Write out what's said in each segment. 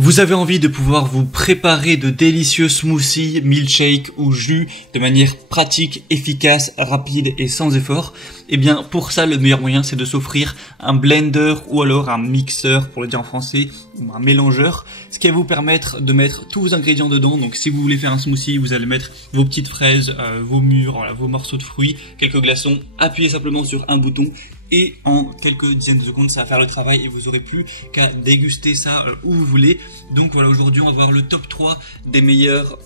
Vous avez envie de pouvoir vous préparer de délicieux smoothies, milkshakes ou jus de manière pratique, efficace, rapide et sans effort? Eh bien, pour ça, le meilleur moyen, c'est de s'offrir un blender ou alors un mixeur, pour le dire en français, ou un mélangeur, ce qui va vous permettre de mettre tous vos ingrédients dedans. Donc, si vous voulez faire un smoothie, vous allez mettre vos petites fraises, vos mûres, voilà, vos morceaux de fruits, quelques glaçons, appuyez simplement sur un bouton et en quelques dizaines de secondes ça va faire le travail et vous aurez plus qu'à déguster ça où vous voulez. Donc voilà, aujourd'hui on va voir le top 3 des meilleurs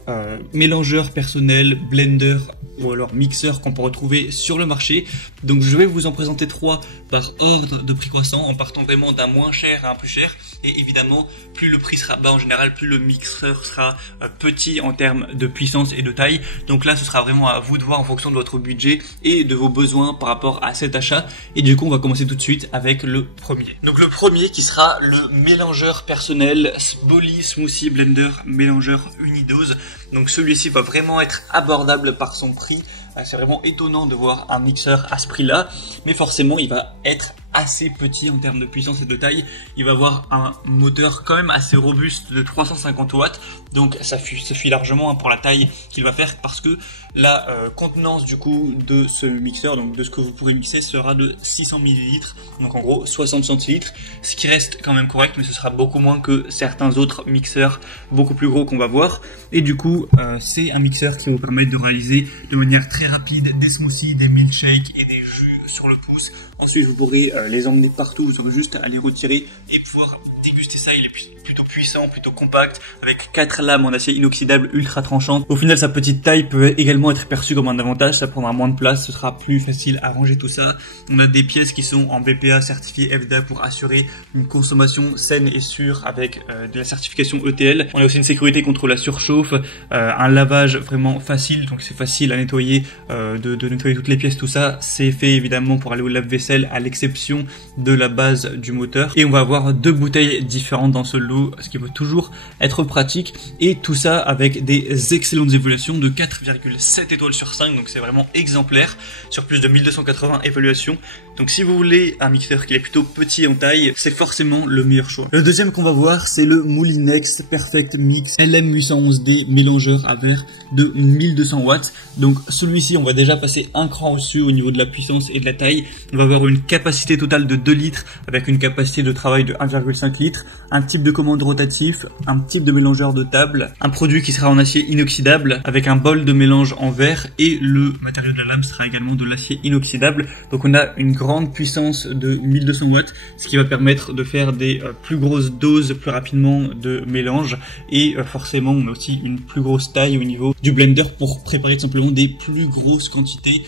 mélangeurs personnels, blenders ou alors mixeurs qu'on peut retrouver sur le marché. Donc je vais vous en présenter 3 par ordre de prix croissant, en partant vraiment d'un moins cher à un plus cher. Et évidemment, plus le prix sera bas en général, plus le mixeur sera petit en termes de puissance et de taille. Donc là, ce sera vraiment à vous de voir en fonction de votre budget et de vos besoins par rapport à cet achat. Et du coup, on va commencer tout de suite avec le premier. Donc le premier qui sera le mélangeur personnel Bolly Smoothie Blender Mélangeur Unidose. Donc celui-ci va vraiment être abordable par son prix. C'est vraiment étonnant de voir un mixeur à ce prix-là, mais forcément il va être assez petit en termes de puissance et de taille. Il va avoir un moteur quand même assez robuste de 350 watts, donc ça suffit largement pour la taille qu'il va faire, parce que la contenance du coup de ce mixeur, donc de ce que vous pourrez mixer, sera de 600 ml, donc en gros 60 centilitres, ce qui reste quand même correct, mais ce sera beaucoup moins que certains autres mixeurs beaucoup plus gros qu'on va voir. Et du coup c'est un mixeur qui va vous permettre de réaliser de manière très rapide des smoothies, des milkshakes et des jus sur le pouce. Ensuite vous pourrez les emmener partout, vous aurez juste à les retirer et pouvoir déguster ça. Il est plutôt puissant, plutôt compact, avec 4 lames en acier inoxydable ultra tranchantes. Au final, sa petite taille peut également être perçue comme un avantage, ça prendra moins de place, ce sera plus facile à ranger tout ça. On a des pièces qui sont en BPA certifié FDA pour assurer une consommation saine et sûre avec de la certification ETL. On a aussi une sécurité contre la surchauffe, un lavage vraiment facile, donc c'est facile à nettoyer, de nettoyer toutes les pièces, tout ça. C'est fait évidemment pour aller au lave-vaisselle, à l'exception de la base du moteur. Et on va avoir 2 bouteilles différentes dans ce lot, ce qui peut toujours être pratique, et tout ça avec des excellentes évaluations de 4,7 étoiles sur 5, donc c'est vraiment exemplaire sur plus de 1280 évaluations. Donc si vous voulez un mixeur qui est plutôt petit en taille, c'est forcément le meilleur choix. Le deuxième qu'on va voir, c'est le Moulinex Perfect Mix LM811D mélangeur à verre de 1200 watts. Donc celui-ci, on va déjà passer un cran au-dessus au niveau de la puissance et de la taille. On va avoir une capacité totale de 2 litres avec une capacité de travail de 1,5 litres, un type de commande rotatif, un type de mélangeur de table, un produit qui sera en acier inoxydable avec un bol de mélange en verre, et le matériau de la lame sera également de l'acier inoxydable. Donc on a une grande puissance de 1200 watts, ce qui va permettre de faire des plus grosses doses plus rapidement de mélange, et forcément on a aussi une plus grosse taille au niveau du blender pour préparer tout simplement des plus grosses quantités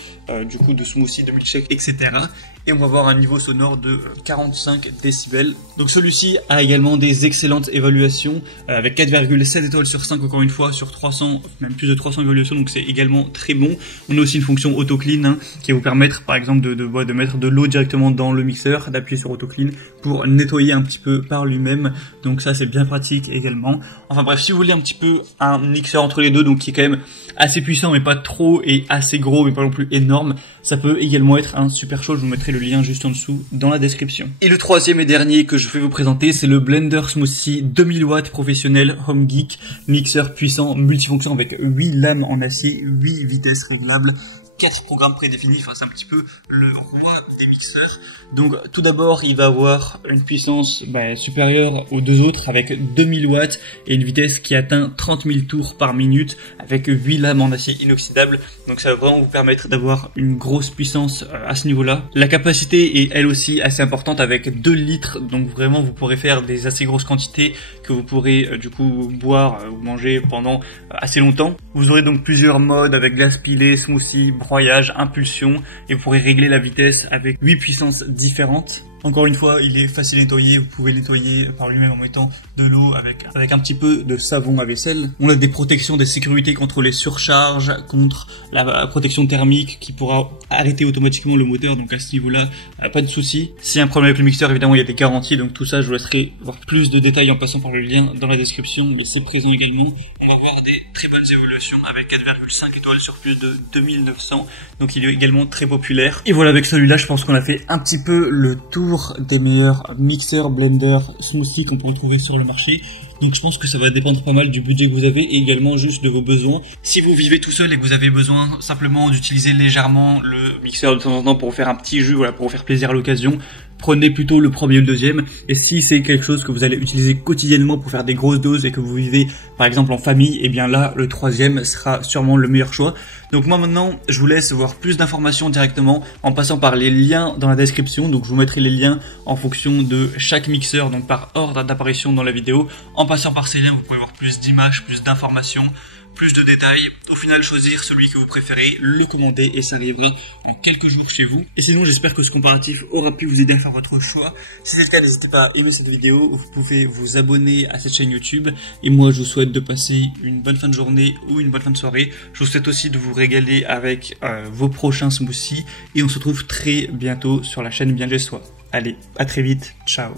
du coup de smoothies, de milkshakes, etc. Et on va avoir un niveau sonore de 45 décibels. Donc celui-ci a également des excellentes évaluations avec 4,7 étoiles sur 5, encore une fois, sur 300, même plus de 300 évaluations, donc c'est également très bon. On a aussi une fonction auto clean qui va vous permettre par exemple de mettre de l'eau directement dans le mixeur, d'appuyer sur auto clean pour nettoyer un petit peu par lui-même, donc ça c'est bien pratique également. Enfin bref, si vous voulez un petit peu un mixeur entre les deux, donc qui est quand même assez puissant mais pas trop, et assez gros mais pas non plus énorme, ça peut également être un super choix. Je vous mettrai le lien juste en dessous dans la description. Et le troisième et dernier que je vais vous présenter, c'est le Blender Smoothie 2000 watts professionnel Home Geek, mixeur puissant multifonction avec 8 lames en acier, 8 vitesses réglables, 4 programmes prédéfinis. Enfin c'est un petit peu le roi des mixeurs. Donc tout d'abord il va avoir une puissance supérieure aux deux autres avec 2000 watts et une vitesse qui atteint 30 000 tours par minute avec 8 lames en acier inoxydable. Donc ça va vraiment vous permettre d'avoir une grosse puissance à ce niveau là. La capacité est elle aussi assez importante avec 2 litres, donc vraiment vous pourrez faire des assez grosses quantités que vous pourrez du coup boire ou manger pendant assez longtemps. Vous aurez donc plusieurs modes avec glace pilée, smoothie, broyage, impulsion, et vous pourrez régler la vitesse avec 8 puissances différentes. Encore une fois, il est facile à nettoyer, vous pouvez le nettoyer par lui-même en mettant de l'eau avec un petit peu de savon à vaisselle. On a des protections, des sécurités contre les surcharges, contre la protection thermique qui pourra arrêter automatiquement le moteur, donc à ce niveau-là, pas de souci. S'il y a un problème avec le mixeur, évidemment il y a des garanties, donc tout ça je vous laisserai voir plus de détails en passant par le lien dans la description, mais c'est présent également. On va voir des très bonnes évaluations avec 4,5 étoiles sur plus de 2900, donc il est également très populaire. Et voilà, avec celui-là je pense qu'on a fait un petit peu le tour des meilleurs mixeurs, blenders, smoothies qu'on peut retrouver sur le marché. Donc je pense que ça va dépendre pas mal du budget que vous avez et également juste de vos besoins. Si vous vivez tout seul et que vous avez besoin simplement d'utiliser légèrement le mixeur de temps en temps pour faire un petit jus, voilà, pour vous faire plaisir à l'occasion, prenez plutôt le premier ou le deuxième. Et si c'est quelque chose que vous allez utiliser quotidiennement pour faire des grosses doses et que vous vivez par exemple en famille, et bien là le troisième sera sûrement le meilleur choix. Donc moi maintenant je vous laisse voir plus d'informations directement en passant par les liens dans la description. Donc je vous mettrai les liens en fonction de chaque mixeur, donc par ordre d'apparition dans la vidéo. En passant par ces liens vous pouvez voir plus d'images, plus d'informations, plus de détails, au final choisir celui que vous préférez, le commander et ça arrivera en quelques jours chez vous. Et sinon j'espère que ce comparatif aura pu vous aider à faire votre choix. Si c'est le cas, n'hésitez pas à aimer cette vidéo, vous pouvez vous abonner à cette chaîne YouTube. Et moi je vous souhaite de passer une bonne fin de journée ou une bonne fin de soirée. Je vous souhaite aussi de vous régaler avec vos prochains smoothies. Et on se retrouve très bientôt sur la chaîne Bien Chez Soi. Allez, à très vite, ciao.